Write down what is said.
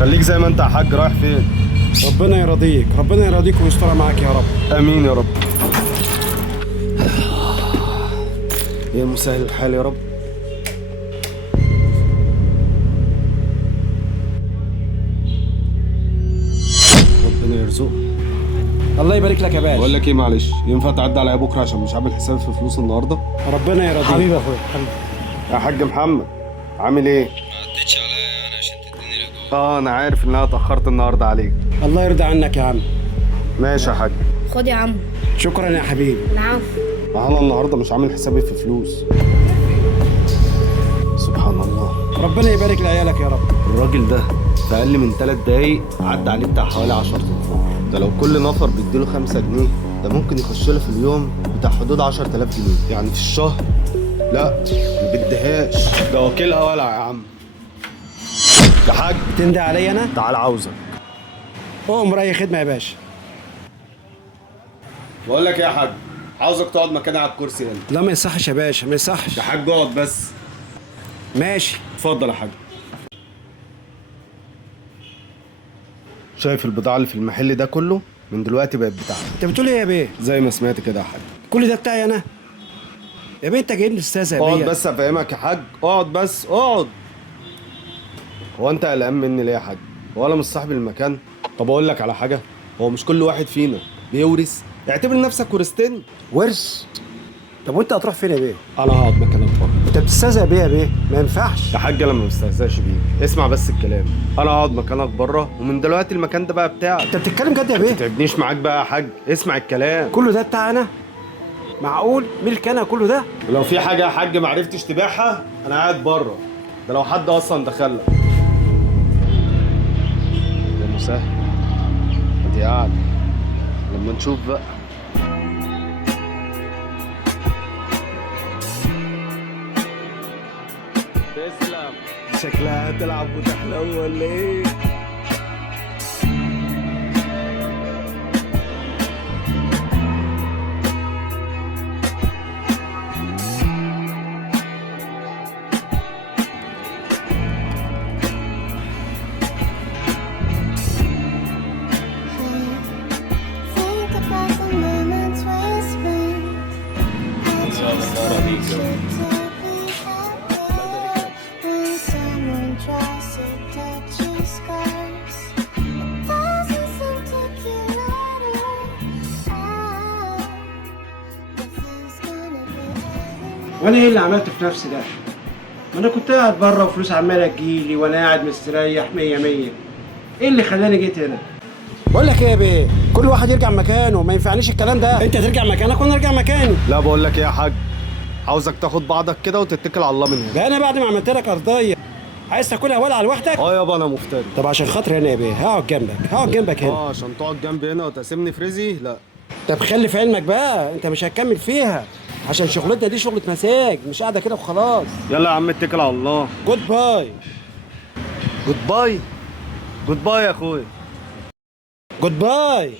خليك زي ما انت يا حاج. رايح فين؟ ربنا يرضيك، ربنا يرضيك ويسترها معاك يا رب. امين يا رب. يا مسهل الحال يا رب. ربنا يرزقه. الله يبارك لك يا بقول باشا. لك ايه، معلش ينفع تعدي عليا بكره عشان مش عامل حساب في فلوس النهارده؟ ربنا يرضيك حبيبي يا اخويا حبيبي. يا حاج محمد عامل ايه؟ ما عدتش عليا انا عشان تديني الاجوال. انا عارف ان انا اتاخرت النهارده عليك. الله يرضى عنك يا عم. ماشي يا حاج. خد يا عم. شكرا يا حبيبي. العفو. انا النهارده مش عامل حسابي في فلوس. سبحان الله. ربنا يبارك لعيالك يا رب. الراجل ده في اقل من 3 دقايق عدى عليه بتاع حوالي 10 تنفور. ده لو كل نفر بيديله 5 جنيه ده ممكن يخش له في اليوم بتاع حدود 10000 جنيه، يعني في الشهر. لا ما بديهاش، ده وكيلها ولع يا عم. يا حاج تندى عليا انا؟ تعال عاوزك. قوم راي خدمه يا باشا. بقول لك ايه يا حاج، عاوزك تقعد مكاني على الكرسي هنا. لا ما يصحش يا باشا، ما يصحش. يا حاج اقعد بس. ماشي. اتفضل يا حاج. شايف البضاعة اللي في المحل ده كله من دلوقتي بقت بتاعتك، انت بتقول ايه يا بيه؟ زي ما سمعت كده يا حاج. كل ده بتاعي انا؟ يا بيه انت جايبني استاذ يا اقعد بيه. بس افهمك يا حاج، اقعد بس اقعد. هو انت قلقان مني ليه يا حاج؟ هو انا مش صاحب المكان؟ طب اقول لك على حاجة، هو مش كل واحد فينا بيورث؟ اعتبر نفسك ورثتني. ورث؟ طب وانت هتروح فين يا بيه؟ انا هقعد مكانك بره. انت بتستهزأ يا بيه يا بيه، ما ينفعش. يا حاج انا ما بستهزاش بيك، اسمع بس الكلام. انا هقعد مكانك بره ومن دلوقتي المكان ده بقى بتاعك. انت بتتكلم جد يا ما بيه؟ تتعبنيش معاك بقى يا حاج، اسمع الكلام. كله ده بتاع انا؟ معقول؟ ملك انا كله ده؟ ولو في حاجة يا حاج ما عرفتش تبيعها أنا قاعد بره، ده لو حد أصلا دخلك. يا مسهل، أنت قاعد لما نشوف بقى. تسلم. شكلها هتلعب وتحلو ولا إيه؟ Think about the moments we spent. I just want you to be happy. When someone tries to touch your scars, it doesn't seem to cure at all. Nothing's gonna be ending. وانا ايه اللي عملته في نفسي ده؟ ما انا كنت قاعد بره وفلوس عماله تجيلي وانا قاعد مستريح 100 100. ايه اللي خلاني جيت هنا؟ بقول لك ايه يا بيه؟ كل واحد يرجع مكانه، ما ينفعنيش الكلام ده. انت ترجع مكانك وانا ارجع مكاني. لا بقول لك إيه يا حاج، عاوزك تاخد بعضك كده وتتكل على الله من هنا. ده انا بعد ما عملت لك ارضيه عايز تاكلها ولع لوحدك؟ يابا أنا مفتري. طب عشان خاطر هنا يا بيه هقعد جنبك، هقعد جنبك هنا. عشان تقعد جنبي هنا وتقسمني في رزقي؟ لا. طب خلي في علمك بقى انت مش هتكمل فيها، عشان شغلتنا دي شغلة مساج، مش قاعده كده وخلاص. يلا يا عم اتكل على الله. جود باي. جود باي. جود باي يا أخويا. جود باي.